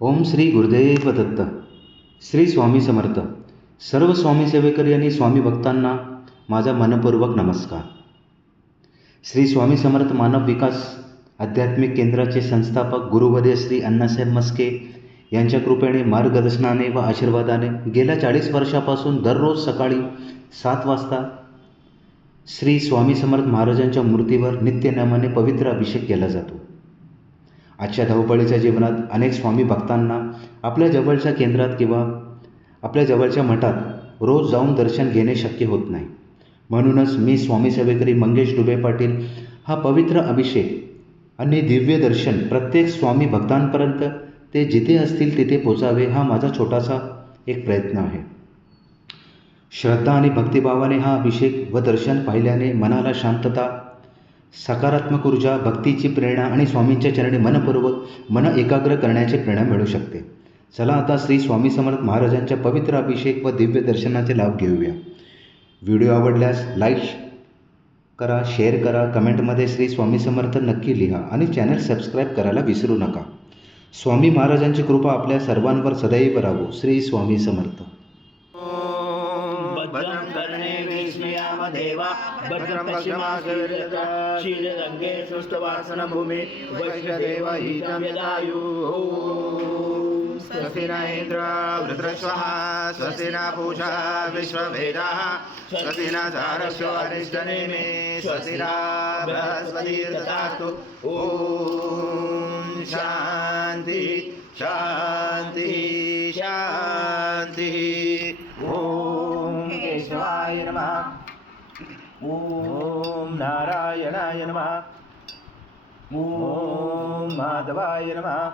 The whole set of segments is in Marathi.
ओम श्री गुरुदेव दत्त. श्री स्वामी समर्थ. सर्व स्वामी सेवेकरी आणि स्वामी भक्तांना माझा मनपूर्वक नमस्कार. श्री स्वामी समर्थ मानव विकास आध्यात्मिक केंद्राचे संस्थापक गुरुवर्य श्री अण्णासाहेब मस्के यांच्या कृपेने, मार्गदर्शनाने व आशीर्वादाने गेल्या 40 वर्षापासून दररोज सकाळी 7 वाजता श्री स्वामी समर्थ महाराजांच्या मूर्तीवर नित्यनेमाने पवित्र अभिषेक केला जातो. आजच्या धावपळीच्या जीवनात अनेक स्वामी भक्तांना आपल्या जवळच्या केंद्रात किंवा आपल्या जवळच्या मठात रोज जाऊन दर्शन घेणे शक्य होत नाही. म्हणूनच मी स्वामी सेवेकरी मंगेश डुबे पाटील हा पवित्र अभिषेक आणि दिव्य दर्शन प्रत्येक स्वामी भक्तांपर्यंत ते जिथे असतील तिथे पोचावे हा माझा छोटासा एक प्रयत्न आहे. श्रद्धा आणि भक्तिभावाने हा अभिषेक व दर्शन पाहिल्याने मनाला शांतता, सकारात्मक ऊर्जा, भक्तीची प्रेरणा आणि स्वामींच्या चरणी मन एकाग्र करण्याची प्रेरणा मिळू शकते. चला आता श्री स्वामी समर्थ महाराजांच्या पवित्र अभिषेक व दिव्य दर्शनाचे लाभ घेऊया. व्हिडिओ आवडल्यास लाईक करा, शेअर करा, कमेंटमध्ये श्री स्वामी समर्थ नक्की लिहा आणि चॅनल सबस्क्राईब करायला विसरू नका. स्वामी महाराजांची कृपा आपल्या सर्वांवर सदैव राहो. श्री स्वामी समर्थ. भद्रं कर्णे विष्णुयामदेवा भद्रं पश्चिमाशरीरता शीलरङ्गे सुष्ठुवासनभूमि वैश्वदेवहितं यदायुः. स्वस्ति न इन्द्रो वृत्रस्वः स्वस्ति न पूषा विश्ववेदाः स्वस्ति न सारस्वो अरिष्टनेमि स्वस्ति न बृहस्पतिर्दधातु. ॐ शान्ति शान्ति शान्तिः. ॐ केशवाय नमः. ॐ नारायणाय नमः. ॐ माधवाय नमः.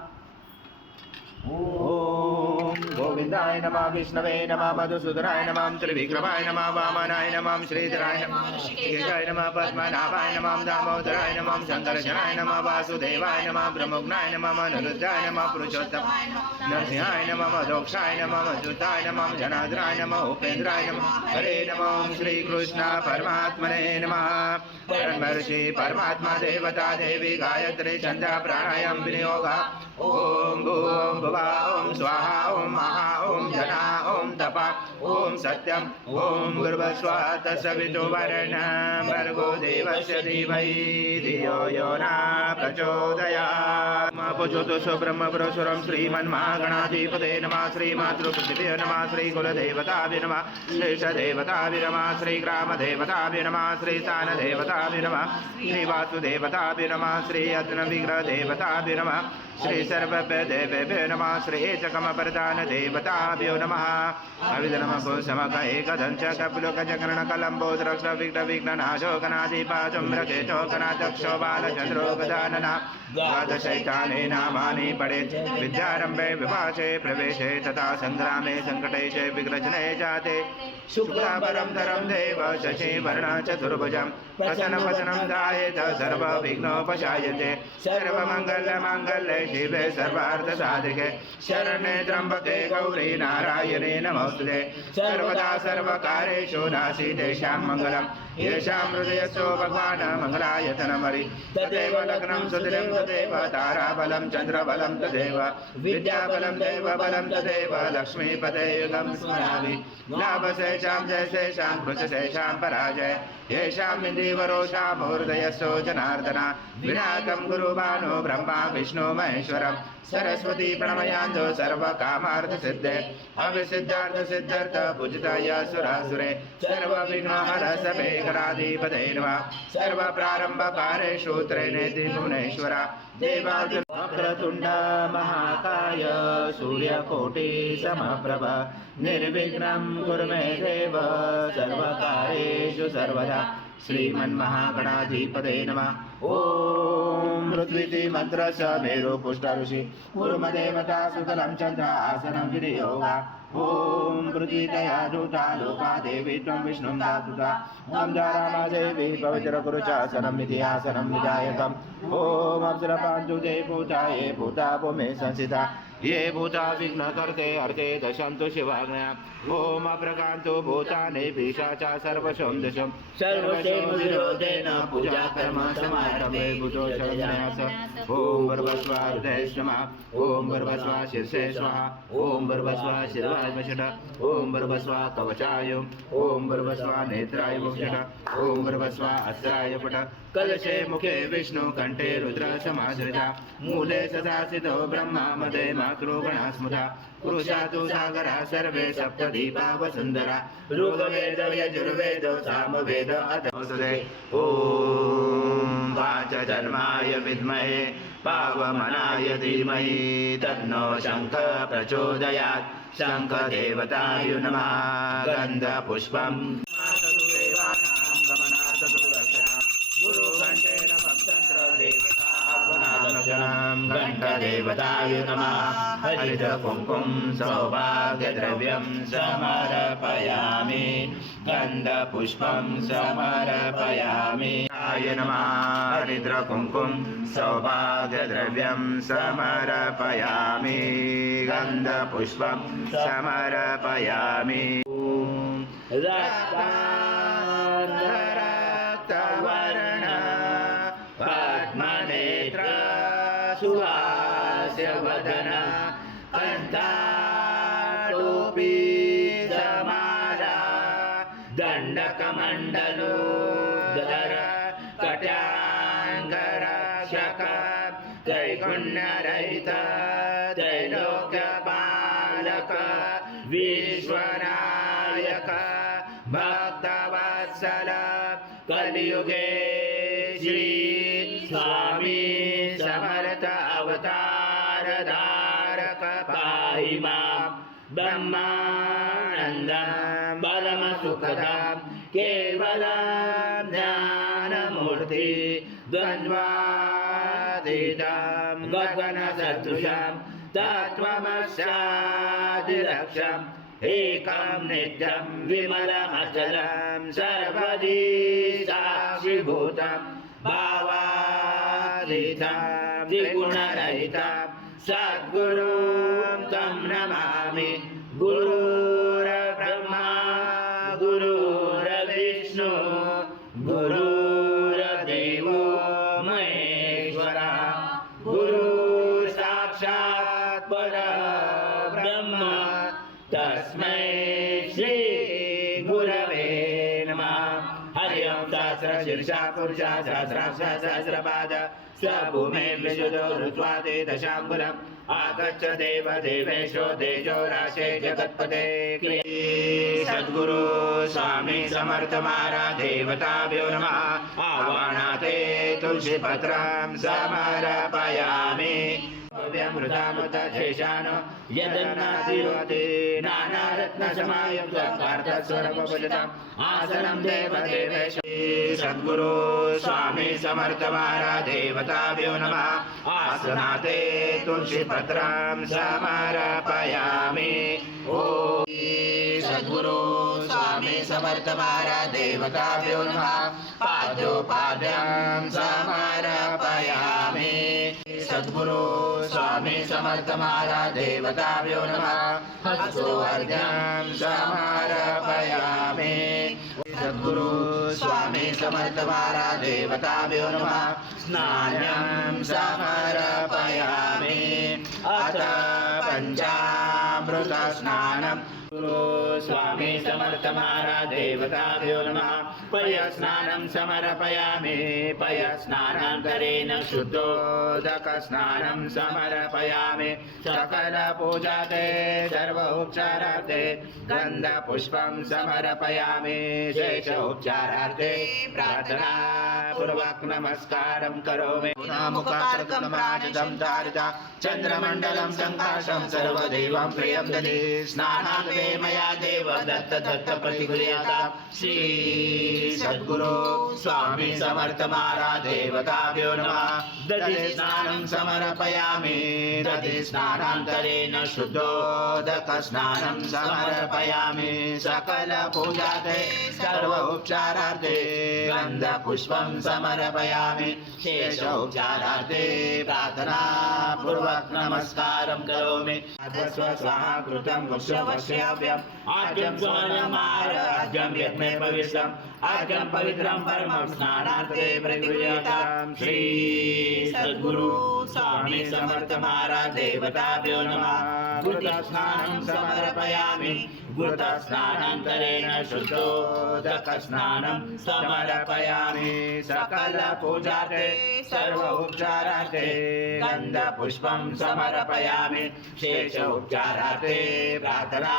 ॐ गोविन्दाय नमः. विष्णवे नमः. मधुसूदनाय नमः. त्रिविक्रमाय नमः. वामनाय नमः. श्रीधराय नमः. केशाय नमः. पद्मनाभाय नमः. दामोदराय नमः. शङ्करशनाय नमः. वासुदेवाय नमः. ब्रह्मज्ञाय नमः. अनिरुद्धाय नमः. पुरुषोत्तमाय नमः. नरसिंहाय नमः. मधोक्षाय नमः. अच्युताय नमः. जनार्दनाय नमः. उपेन्द्राय नमः. हरे नमः. श्रीकृष्ण परमात्मने नमः. परमर्षि परमात्मा देवता देवी गायत्री छंद प्राणायाम विनियोग. ओम भूम भुवा ओम स्वाहा ओम महा ओम जना ओम तपा ओम सत्यम ओम भूर्भुवः तत्सवितुर्वरेण्यं भर्गो देवस्य धीमहि धियो यो न प्रचोदयात्. पुजोतु सुब्रह्म पुरुषोत्तमं श्रीमन्महागणाधिपते नमः. श्रीमातृप्रकृते नमः. श्रीकुलदेवताभ्यो नमः. श्रीशदेवताभ्यो नमः. श्रीग्रामदेवताभ्यो नमः. श्रीस्थानदेवताभ्यो नमः. श्रीवासुदेवताभ्यो नमः. श्री अग्निविग्रहदेवताभ्यो नमः. श्री सर्वदेवेभ्यो नमः. श्री एककमप्रधान देवताभ्यो नमः. अविदनमको समक एकदंश कपिलोकचकर्णकलम्बोद्रक्ष विघ्नविघ्ननाशो गणाधिपाचम्रकेशो गणाध्यक्षो बालचन्द्रो गजाननः. द्वादशैताने नामानि पठेत्. विद्यारम्भे विभाषे प्रवेशे तथा सङ्ग्रामे सङ्कटेशे विग्रचने जाते. शुक्लाभरं धरं देव शशिवर्ण चतुर्भुजं प्रसन्नवदनं ध्यायेत् सर्वविघ्नोपशायते. सर्वमङ्गलमाङ्गल्ये शिवे सर्वार्थसाधिके शरण्ये त्र्यम्बके गौरी नारायणे नमोस्तुते. सर्वदा सर्वकार्येषु नास्ति तेषां मङ्गलं. येषां हृदयस्थो भगवान् मङ्गलायतनमरि. तदेव लग्नं सुदिनं तदेव ताराबलं चन्द्रबलं तदेव विद्याबलं देवबलं तदेव लक्ष्मीपते युगं स्मरामि. लाभशेषां जयशेषां कृशशेषां पराजय येषां इन्द्रियवरोषां हृदयस्थो जनार्दन. विनायकं गुरुभानो ब्रह्मा विष्णु महेश्वरं सरस्वती प्रणमयान्तो सर्वकामार्थसिद्धे. अविसिद्धार्थसिद्धार्थ पूजिताय सुरासुरे सर्वविघ्नहर समेघनाधिपते नमः. सर्वप्रारम्भकारेषु त्रिनेति भुवनेश्वर देवार्जुन वक्रतुण्ड महाकाय सूर्यकोटि समप्रभ निर्विघ्नं कुरु मे देव सर्वकार्येषु सर्वदा. श्रीमन्महागणाधिपते नमः. ॐ पृथ्वीति मद्रस मेरु पुष्ट ऋषि कूर्मदेवता सुतलं चन्द्र आसनं विनियोग. ॐ पृथ्वीतया दूता लोका देवी त्वं विष्णुं धातुता ॐ जारामादेवी पवित्रपुरुषासनं निधियासनं विधायकम् ॐ अप्सरपान्तु ते भूता ये भूता भूमे संस्थिता ये भूता विघ्नकर्ते अर्थे दशन्तु शिवाज्ञा ॐ अप्रकान्तु भूतानि पिशाचा सर्वशं दशं सर्वशेमविरोधेन पूजा कर्म समारम्भे भूतो शरण्यास ॐ भर्वस्वा हृदयश्रमा ॐ भर्वस्वा शीर्षे स्वाहा ॐ भर्वस्वा शिरवाय वषट ॐ भर्वस्वा कवचाय ॐ भर्वस्वा नेत्राय वषट ॐ भर्वस्वा अस्त्राय पट कलशे मुखे विष्णु कंठे रुद्र समाश्रिता मूले सदासितो ब्रह्मा मदे मातृगणा स्मृता पुरुषातु सागरा सर्वे सप्तदीपा वसुन्धरा ऋग्वेद यजुर्वेद सामवेद अथर्ववेद ॐ वाचजन्माय विद्महे पावमनाय धीमहि तन्नो शङ्ख प्रचोदयात् शङ्खदेवताय नमः गन्धपुष्पं घण्टदेवताय नमः हरितकुङ्कुं सौभाग्यद्रव्यं समर्पयामि गन्धपुष्पं समर्पयामि आय नमः हरिद्रकुङ्कुं सौभाग्यद्रव्यं समर्पयामि गन्धपुष्पं समर्पयामि रक्तवर्ण पद्मनेत्र सुहास्य वदन कंठाटोपी समारा दण्डकमण्डलोदर कट्याङ्गर शक त्रैगुण्यरहित त्रैलोक्यपालक विश्वनायक भक्तवत्सल कलियुगे श्री स्वामी समर्थ अवतार धारक पाहि मां ब्रह्मानन्दं परमसुखदं केवलं ज्ञानमूर्ति द्वन्द्वातीतं गगनसदृशं तत्त्वमस्यादिलक्ष्यम् एकं नित्यं विमलमचलं सर्वदी साक्षिभूतं भावातीतं त्रिगुणरहितं सद्गुरुं तं नमामि गुरुर्ब्रह्मा गुरुर्विष्णु गुरुर्देवो महेश्वरः गुरुः साक्षात् परब्रह्म तस्मै श्री गुरवे नमः हरि ओं सहस्रशीर्षा पुरुषा सहस्राक्ष सहस्रपाद स्वभूमे विशुद्धो ऋत्वादे दशाङ्गुलम् आगच्छ देव देवेशो तेजो राशे जगत्पते सद्गुरु स्वामी समर्थ महाराज देवताभ्यो नमः आवाहनाते तुलसीपत्रं समर्पयामि व्यमृतामृत शेषान यदन्नादिवते नानारत्नसमायुक्तकार्तस्वरपभुजताम् आसनं देवदेवेश सद्गुरु स्वामी समर्थ महाराज देवताभ्यो नमः आसनाते तुलसीपत्रं समर्पयामि ॐ सद्गुरु स्वामी समर्थ महाराज देवताभ्यो नमः पादोपाद्यं समर्पयामि सद्गुरु स्वामी समर्थ महाराज देवताभ्यो नमः हस्तोर्घ्यं समर्पयामि सद्गुरु स्वामी समर्थ महाराज देवताभ्यो नमः स्नानं समर्पयामि अथ पंचामृत स्नानं गुरु स्वामी समर्थ महाराज देवताभ्यो नमः पयस्नानं समर्पयामि पयस्नानान्तरेण शुद्धोदक स्नानं समर्पयामि सकल पूजाते सर्व उपचारार्थे गन्धपुष्पं समर्पयामि शेष उपचारार्थे प्रार्थना पूर्वक नमस्कारं करोमि मुखाकृतमाजितं धारिता चन्द्रमण्डलं सङ्काशं सर्वदेवं प्रियं दधि स्नानात् मया देव दत्त दत्त प्रतिगृह्यता श्री सद्गुरु स्वामी समर्थ महाराज देवताभ्यो नमः दधि स्नानं समर्पयामि दधि स्नानान्तरेण शुद्धोदक स्नानं समर्पयामि सकल पूजाते सर्व उपचारार्थे गन्ध पुष्पं समर्पयामि शेष उपचारार्थे प्रार्थना पूर्वक नमस्कारं करोमि अधस्व स्वाहा कृतं वक्ष्यव्यम् आद्यं स्वर्णमाराध्यं यज्ञे पवित्रम् आद्यं पवित्रं परमं स्नानार्थे प्रतिगृह्यतां श्री सद्गुरु स्वामी समर्थ महाराज देवताभ्यो नमः गुरुत स्नानं समर्पयामि गुरुत स्नानान्तरेण शुद्धोदक स्नानं समर्पयामि सकल पूजार्थे सर्व उपचारार्थे गन्ध पुष्पं समर्पयामि शेष उपचारार्थे प्रार्थना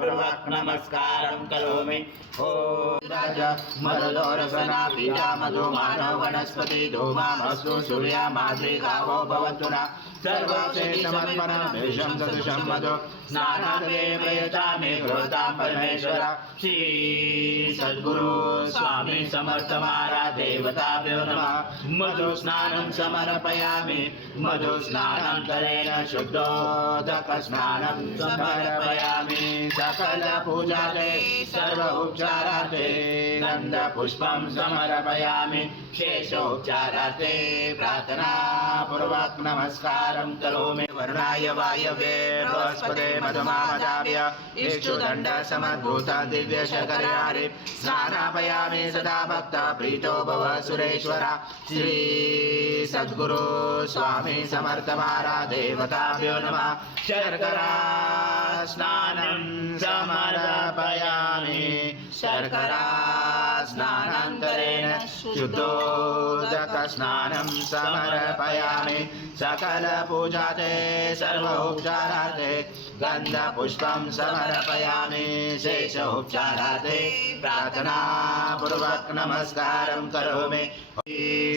पूर्वक नमस्कारं करोमि ओम राजा मरुदोरसना बीजा मधु मानव वनस्पति धूमामस्तु सूर्या माद्री गावो भवन्तु नः सर्वक्षेत्र समर्पणं वेषं सदृशं मधु स्नानादे प्रयतामि गृहतां परमेश्वर श्री सद्गुरु स्वामी समर्थ महाराज देवताभ्यो नमः मधु स्नानं समर्पयामि मधु स्नानान्तरेण शुद्धोदक स्नानं समर्पयामि सकल पूजार्थे सर्व उपचारार्थे गन्ध पुष्पं समर्पयामि शेषोपचारार्थे प्रार्थना पूर्वक नमस्कारं करोमि वर्णाय वायवे बृहस्पते मधुमामदाभ्य इष्टुदण्ड समद्भूत दिव्य शकर्यारि स्नानापयामि सदा भक्त प्रीतो भव सुरेश्वर श्री सद्गुरु स्वामी समर्थ महाराज देवताभ्यो नमः शर्करा स्नानं समर्पयामि शर्करा स्नानान्तरेण शुद्धोदक स्नानं समर्पयामि सकल पूजाते सर्व उपचारार्थे गन्ध पुष्पं समर्पयामि शेष उपचारार्थे प्रार्थना पूर्वक नमस्कारं करोमि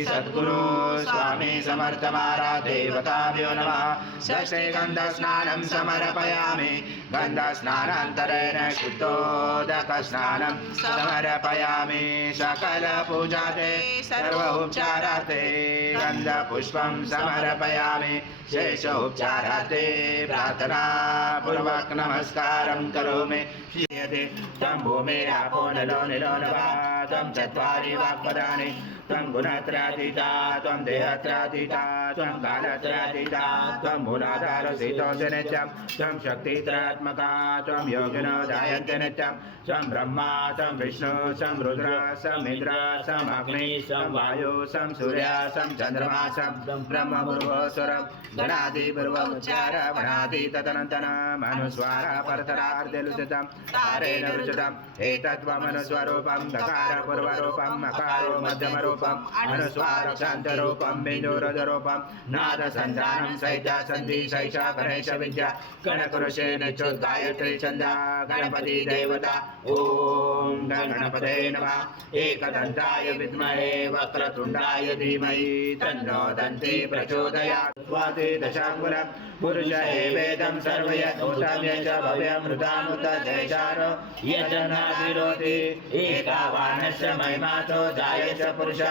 सद्गुरु स्वामी समर्थ महाराज देवताभ्यो नमः षष्ठे गन्ध स्नानं समर्पयामि गन्ध स्नानान्तरेण शुद्धोदक स्नानं समर्पयामि सकल पूजाते सर्व उपचारार्थे गन्ध पुष्पं समर्पयामि शेष उपचारार्थे प्रार्थना पूर्वक नमस्कारं करोमि तं भूमिरापो नलो निलो नभः तं चत्वारि वाक्पदानि त्वं गुणत्रयातीता त्वं देहत्रयातीता त्वं कालत्रयातीता त्वं मूलाधारसितोऽसि नित्यं त्वं शक्तित्रयात्मका त्वं योगिनो जायन्ते नित्यं त्वं ब्रह्मा त्वं विष्णु त्वं रुद्र त्वं इन्द्र त्वं अग्नि त्वं वायु त्वं सूर्य त्वं चन्द्रमा त्वं ब्रह्म पूर्वस्वरं गणादिपूर्वमुच्चार वणादि तदनन्तरम् अनुस्वार परतरार्धलुचितं तारेण रुचितम् एतत्त्वमनुस्वरूपं दकार पूर्वरूपम् अकारो मध्यमरूपम् अनुस्वार शान्तरूपं बिन्दुरजरूपं नाद सन्धानं सहिता सन्धि सैषा गणेश विद्या गणकुरुषे निचोद्गायत्री छन्दा गणपति देवता ॐ गणपते नमः एकदन्ताय विद्महे वक्रतुण्डाय धीमहि तन्नो दन्ति प्रचोदयात् स्वाति दशाङ्गुलं पुरुष एवेदं सर्वयतोषं यच भव्यमृतामुत जयचारो यजनाधिरोति एकावानस्य महिमातो जायच पुरुष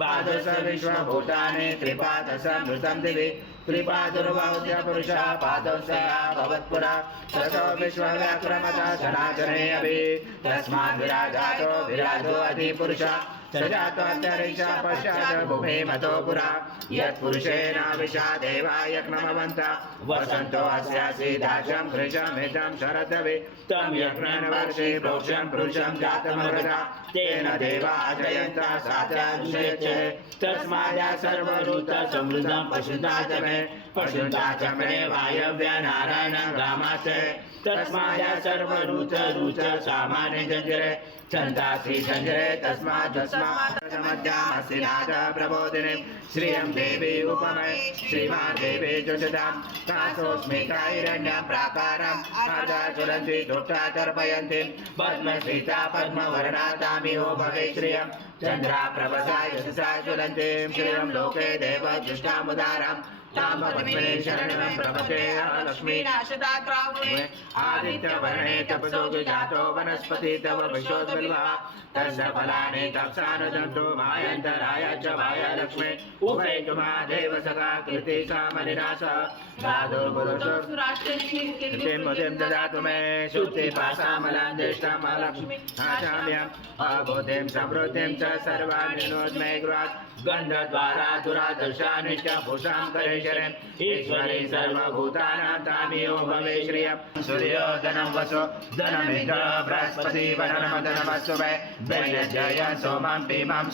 पादश विश्वभूतानि त्रिपादशमृतं दिवि त्रिपादुर्वाद्य पुरुषः पादोऽस्य भवत्पुरा ततो विश्वव्याक्रमता सनातने अपि तस्माद् विराजातो विराजो अधिपुरुषः सजातोऽन्तरिक्षा पश्चात् भूमे मतो पुरा यत्पुरुषेण विशा देवा यज्ञमवन्तः वसन्तो अस्यासि दाशं कृशमिदं शरदवे तं यज्ञेन वर्षे प्रोक्षं पुरुषं जातमवृता तेन देवा आश्रयन्तः सात्राभिषेचे तस्माया सर्वभूत समृद्धं पशुता च मे वायव्य नारायणं ग्रामास्य तस्माया सर्वरूच रुच सामान्य जंजरे छन्दासि जंजरे तस्मात् मध्यामसि राज प्रबोधिनी श्रियं देवी उपमे श्रीमान् देवी जुषतां कासोऽस्मि कैरण्यं प्राकारम् अर्धा ज्वलन्ति दुःखा तर्पयन्ति पद्मश्रीता पद्मवर्णा तामिहो भवे श्रियं चन्द्रा प्रभसा यशसा ज्वलन्तीं श्रियं लोके देव दृष्टामुदारां तां पद्मिनी शरणं प्रपद्ये लक्ष्मी नाशदात्रावणे आदित्यवर्णे तपसो विजातो वनस्पति तव विश्वोद्बिल्वा तस्य फलानि तप्सानुदन्तो मायन्तराय च वाय लक्ष्मे उभयतु महादेव सखा कृति सामनिनाश साधु पुरुषो सुराष्ट्रं ददातु मे शुद्धिपासामलां ज्येष्ठां लक्ष्मी नाशाम्यम् अबोधिं समृद्धिं च सर्वाणि नोद्मे गृहात् गन्धद्वारा दुरादर्शा नित्यभूषां करेशरम् ईश्वरे सर्वभूतानां तामियो भवे श्रियं सूर्यो धनं वसो धनमिन्द्र बृहस्पति वनमदनमस्तु मे वैनजय सोमां पीमां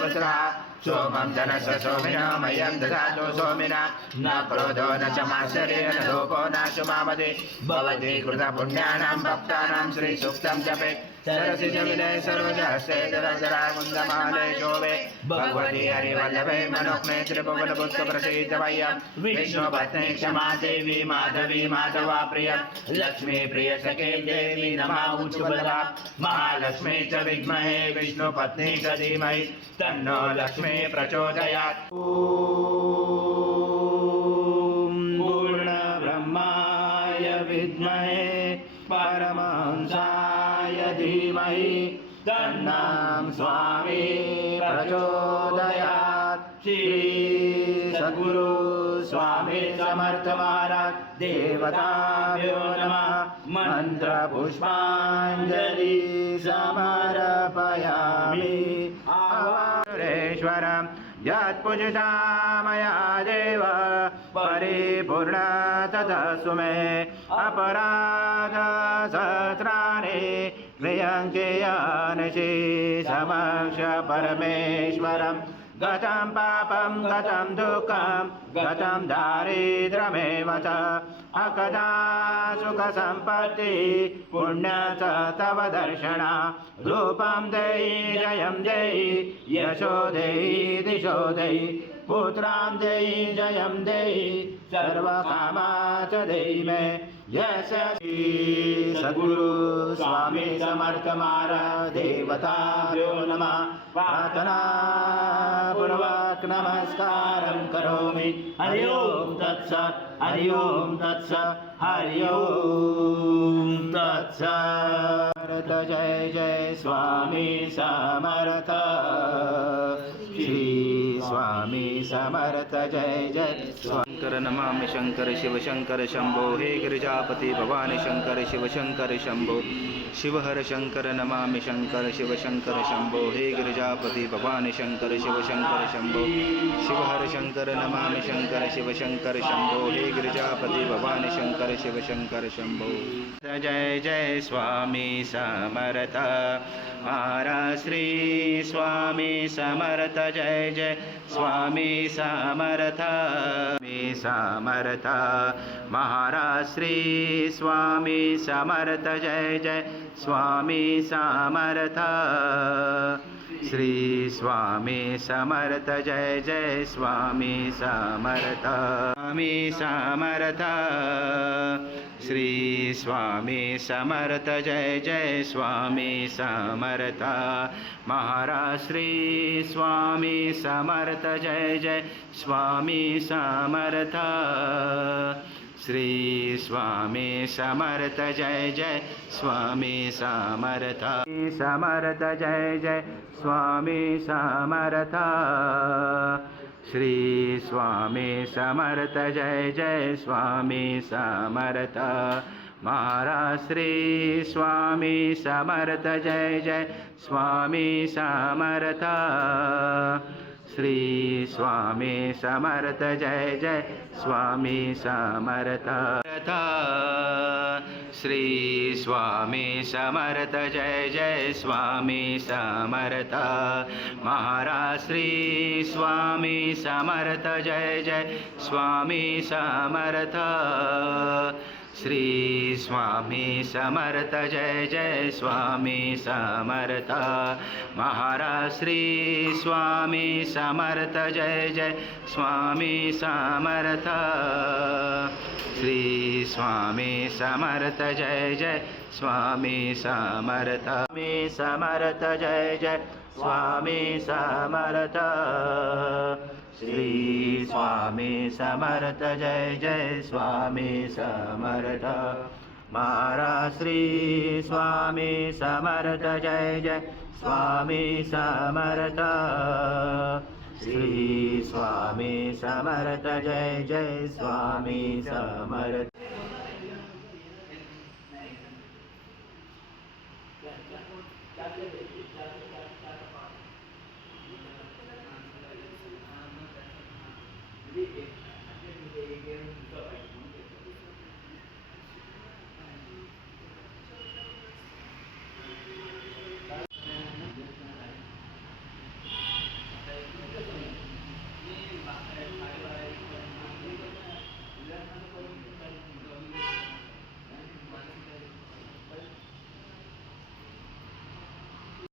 वस्रा सोमं धनस सोमिनामयं ददातु सोमिना न क्रोधो न च मात्सर्येण न लोभो न शुभावधि भवति कृतपुण्यानां भक्तानां श्रीसूक्तं जपे सरसि जमिने सरोजहस्ते दरदरा कुन्दमाले शोभे भगवती हरिवल्लभे मनोज्ञे त्रिभुवनपुष्पप्रसीदवयं विष्णुपत्नी क्षमा देवी माधवी माधवा प्रियं लक्ष्मी प्रियसखे देवी नमः उच्चबला महालक्ष्मी च विद्महे विष्णुपत्नी च धीमहि तन्नो लक्ष्मी प्रचोदयात्। ॐ पूर्णब्रह्माय विद्महे परमहंसाय धीमहि तन्नं स्वामी प्रचोदयात्। श्री सद्गुरु स्वामी समर्थ महाराज देवताभ्यो नमः मंत्रपुष्पाञ्जलि समर्पयामि। आवारेश्वरं यत्पूजिता मया देव परिपूर्ण तदस्तु मे अपराध सहस्राणि क्रियङ्केयानिशि समक्ष परमेश्वरं गतं पापं गतं दुःखं गतं दारिद्र्यमेव च अकदा सुखसम्पत्ति पुण्य च तव दर्शना रूपं देहि जयं देहि यशो देहि दिशो देहि पुत्रां देहि जयं देहि सर्वकामा च देहि मे। यस्य श्री सद्गुरु स्वामी समर्थ महाराज देवताभ्यो नमः प्रार्थना पूर्वक नमस्कारं करोमि। हरि ओम तत्सत् हरि ओम तत्सत् हरि ओम तत्सत्। जय जय स्वामी समर्थ श्री स्वामी समर्थ जय जय शंकर नमामि शंकर शिव शंकर शंभो हे गिरिजापति भवानी शंकर शिव शंकर शंभो शिवहर शंकर नमामि शंकर शिव शंकर शंभो हे गिरिजापति भवानी शंकर शिव शंकर शंभो शिवहर शंकर नमामि शंकर शिव शंकर शंभो हे गिरिजापति भवानी शंकर शिव शंकर शंभो। जय जय स्वामी समर्थ महाराज श्री स्वामी समर्थ जय जय स्वामी समर्थ समर्थ महाराज श्री स्वामी समर्थ जय जय स्वामी समर्थ श्री स्वामी समर्थ जय जय स्वामी समर्थ स्वामी समर्थ श्री स्वामी समर्थ जय जय स्वामी समर्थ महाराज श्री स्वामी समर्थ जय जय स्वामी समर्थ श्री स्वामी समर्थ जय जय स्वामी समर्थ समर्थ जय जय स्वामी समर्थ श्री स्वामी समर्थ जय जय स्वामी समर्थ महाराज श्री स्वामी समर्थ जय जय स्वामी समर्थ श्री स्वामी समर्थ जय जय स्वामी समर्थ श्री स्वामी समर्थ जय जय स्वामी समर्थ महाराज श्री स्वामी समर्थ जय जय स्वामी समर्थ श्री स्वामी समर्थ जय जय स्वामी समर्थ महाराज श्री स्वामी समर्थ जय जय स्वामी समर्थ श्री स्वामी समर्थ जय जय स्वामी समर्थ समर्थ जय जय स्वामी समर्थ श्री स्वामी समर्थ जय जय स्वामी समर्थ महाराज श्री स्वामी समर्थ जय जय स्वामी समर्थ श्री स्वामी समर्थ जय जय स्वामी समर्थ Jadi,